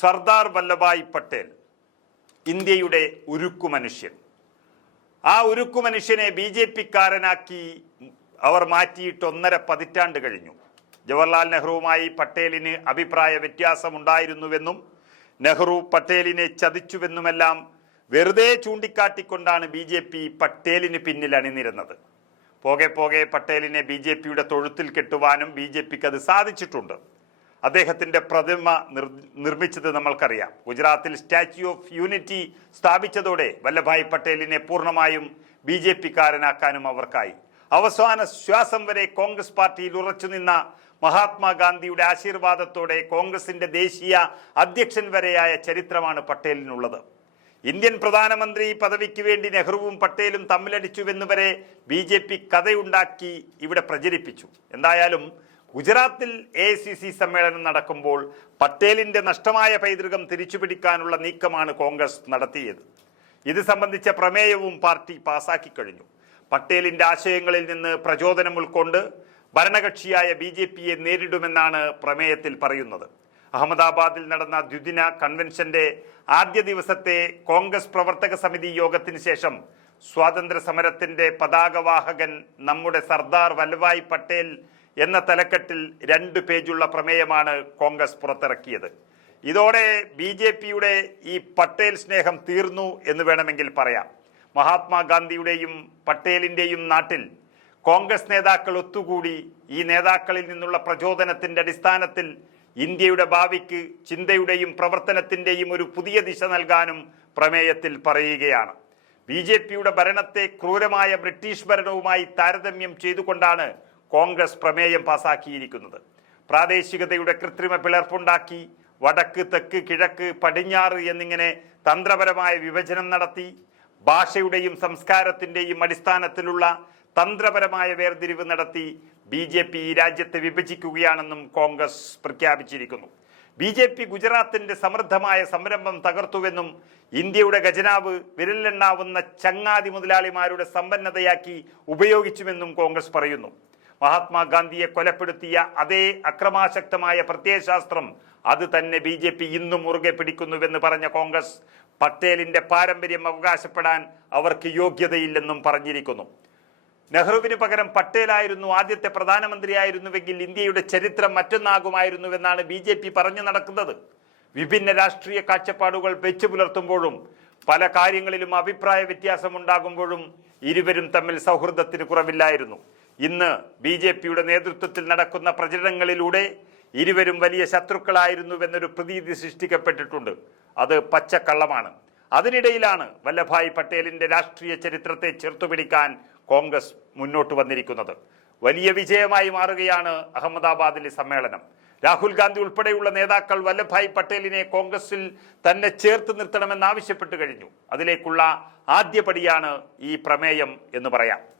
സർദാർ വല്ലഭായ് പട്ടേൽ ഇന്ത്യയുടെ ഉരുക്കു മനുഷ്യൻ. ആ ഉരുക്കു മനുഷ്യനെ ബി ജെ പിക്കാരനാക്കി അവർ മാറ്റിയിട്ട് ഒന്നര പതിറ്റാണ്ട് കഴിഞ്ഞു. ജവഹർലാൽ നെഹ്റുവുമായി പട്ടേലിന് അഭിപ്രായ വ്യത്യാസമുണ്ടായിരുന്നുവെന്നും നെഹ്റു പട്ടേലിനെ ചതിച്ചുവെന്നുമെല്ലാം വെറുതെ ചൂണ്ടിക്കാട്ടിക്കൊണ്ടാണ് ബി ജെ പി പട്ടേലിന് പിന്നിൽ അണിനിരുന്നത്. പോകെ പോകെ പട്ടേലിനെ ബി ജെ പിയുടെ തൊഴുത്തിൽ കെട്ടുവാനും ബി ജെ പിക്ക് അത് സാധിച്ചിട്ടുണ്ട്. അദ്ദേഹത്തിന്റെ പ്രതിമ നിർ നിർമ്മിച്ചത് നമ്മൾക്കറിയാം. ഗുജറാത്തിൽ സ്റ്റാച്യു ഓഫ് യൂണിറ്റി സ്ഥാപിച്ചതോടെ വല്ലഭായ് പട്ടേലിനെ പൂർണമായും ബി ജെ പിക്കാരനാക്കാനും അവർക്കായി. അവസാന ശ്വാസം വരെ കോൺഗ്രസ് പാർട്ടിയിൽ ഉറച്ചുനിന്ന മഹാത്മാഗാന്ധിയുടെ ആശീർവാദത്തോടെ കോൺഗ്രസിന്റെ ദേശീയ അധ്യക്ഷൻ വരെയായ ചരിത്രമാണ് പട്ടേലിനുള്ളത്. ഇന്ത്യൻ പ്രധാനമന്ത്രി പദവിക്ക് വേണ്ടി നെഹ്റുവും പട്ടേലും തമ്മിലടിച്ചുവെന്നുവരെ ബി ജെ പി കഥയുണ്ടാക്കി ഇവിടെ പ്രചരിപ്പിച്ചു. എന്തായാലും ഗുജറാത്തിൽ എ സി സി സമ്മേളനം നടക്കുമ്പോൾ പട്ടേലിന്റെ നഷ്ടമായ പൈതൃകം തിരിച്ചുപിടിക്കാനുള്ള നീക്കമാണ് കോൺഗ്രസ് നടത്തിയത്. ഇത് സംബന്ധിച്ച പ്രമേയവും പാർട്ടി പാസാക്കി കഴിഞ്ഞു. പട്ടേലിന്റെ ആശയങ്ങളിൽ നിന്ന് പ്രചോദനം ഉൾക്കൊണ്ട് ഭരണകക്ഷിയായ ബി ജെ പിയെ നേരിടുമെന്നാണ് പ്രമേയത്തിൽ പറയുന്നത്. അഹമ്മദാബാദിൽ നടന്ന ദ്വിദിന കൺവെൻഷന്റെ ആദ്യ ദിവസത്തെ കോൺഗ്രസ് പ്രവർത്തക സമിതി യോഗത്തിന് ശേഷം സ്വാതന്ത്ര്യ സമരത്തിന്റെ പതാകവാഹകൻ നമ്മുടെ സർദാർ വല്ലഭായ് പട്ടേൽ എന്ന തലക്കെട്ടിൽ രണ്ട് പേജുള്ള പ്രമേയമാണ് കോൺഗ്രസ് പുറത്തിറക്കിയത്. ഇതോടെ ബി ജെ പിയുടെ ഈ പട്ടേൽ സ്നേഹം തീർന്നു എന്ന് വേണമെങ്കിൽ പറയാം. മഹാത്മാഗാന്ധിയുടെയും പട്ടേലിന്റെയും നാട്ടിൽ കോൺഗ്രസ് നേതാക്കൾ ഒത്തുകൂടി ഈ നേതാക്കളിൽ നിന്നുള്ള പ്രചോദനത്തിന്റെ അടിസ്ഥാനത്തിൽ ഇന്ത്യയുടെ ഭാവിക്ക് ചിന്തയുടെയും പ്രവർത്തനത്തിന്റെയും ഒരു പുതിയ ദിശ നൽകാനും പ്രമേയത്തിൽ പറയുകയാണ്. ബി ജെ പിയുടെ ഭരണത്തെ ക്രൂരമായ ബ്രിട്ടീഷ് ഭരണവുമായി താരതമ്യം ചെയ്തുകൊണ്ടാണ് കോൺഗ്രസ് പ്രമേയം പാസാക്കിയിരിക്കുന്നത്. പ്രാദേശികതയുടെ കൃത്രിമ പിളർപ്പുണ്ടാക്കി വടക്ക് തെക്ക് കിഴക്ക് പടിഞ്ഞാറ് എന്നിങ്ങനെ തന്ത്രപരമായ വിഭജനം നടത്തി ഭാഷയുടെയും സംസ്കാരത്തിന്റെയും അടിസ്ഥാനത്തിലുള്ള തന്ത്രപരമായ വേർതിരിവ് നടത്തി ബി ജെ പി ഈ രാജ്യത്തെ വിഭജിക്കുകയാണെന്നും കോൺഗ്രസ് പ്രഖ്യാപിച്ചിരിക്കുന്നു. ബി ജെ പി ഗുജറാത്തിന്റെ സമൃദ്ധമായ സംരംഭം തകർത്തുവെന്നും ഇന്ത്യയുടെ ഖജനാവ് വിരലിലെണ്ണാവുന്ന ചങ്ങാതി മുതലാളിമാരുടെ സമ്പന്നതയാക്കി ഉപയോഗിച്ചുവെന്നും കോൺഗ്രസ് പറയുന്നു. മഹാത്മാഗാന്ധിയെ കൊലപ്പെടുത്തിയ അതേ അക്രമാസക്തമായ പ്രത്യയശാസ്ത്രം അത് തന്നെ ബി ജെ പി ഇന്നും മുറുകെ പിടിക്കുന്നുവെന്ന് പറഞ്ഞ കോൺഗ്രസ്. പട്ടേലിന്റെ പാരമ്പര്യം അവകാശപ്പെടാൻ അവർക്ക് യോഗ്യതയില്ലെന്നും പറഞ്ഞിരിക്കുന്നു. നെഹ്റുവിന് പകരം പട്ടേലായിരുന്നു ആദ്യത്തെ പ്രധാനമന്ത്രിയായിരുന്നുവെങ്കിൽ ഇന്ത്യയുടെ ചരിത്രം മറ്റൊന്നാകുമായിരുന്നുവെന്നാണ് ബി ജെ പി പറഞ്ഞു നടക്കുന്നത്. വിഭിന്ന രാഷ്ട്രീയ കാഴ്ചപ്പാടുകൾ വെച്ചു പുലർത്തുമ്പോഴും പല കാര്യങ്ങളിലും അഭിപ്രായ വ്യത്യാസമുണ്ടാകുമ്പോഴും ഇരുവരും തമ്മിൽ സൗഹൃദത്തിന് കുറവില്ലായിരുന്നു. ഇന്ന് ബി ജെ പിയുടെ നേതൃത്വത്തിൽ നടക്കുന്ന പ്രചരണങ്ങളിലൂടെ ഇരുവരും വലിയ ശത്രുക്കളായിരുന്നുവെന്നൊരു പ്രതീതി സൃഷ്ടിക്കപ്പെട്ടിട്ടുണ്ട്. അത് പച്ചക്കള്ളമാണ്. അതിനിടയിലാണ് വല്ലഭായ് പട്ടേലിന്റെ രാഷ്ട്രീയ ചരിത്രത്തെ ചെറുത്തുപിടിക്കാൻ കോൺഗ്രസ് മുന്നോട്ട് വന്നിരിക്കുന്നത്. വലിയ വിജയമായി മാറുകയാണ് അഹമ്മദാബാദിലെ സമ്മേളനം. രാഹുൽ ഗാന്ധി ഉൾപ്പെടെയുള്ള നേതാക്കൾ വല്ലഭായ് പട്ടേലിനെ കോൺഗ്രസിൽ തന്നെ ചേർത്ത് നിർത്തണമെന്ന് ആവശ്യപ്പെട്ടു കഴിഞ്ഞു. അതിലേക്കുള്ള ആദ്യപടിയാണ് ഈ പ്രമേയം എന്ന് പറയാം.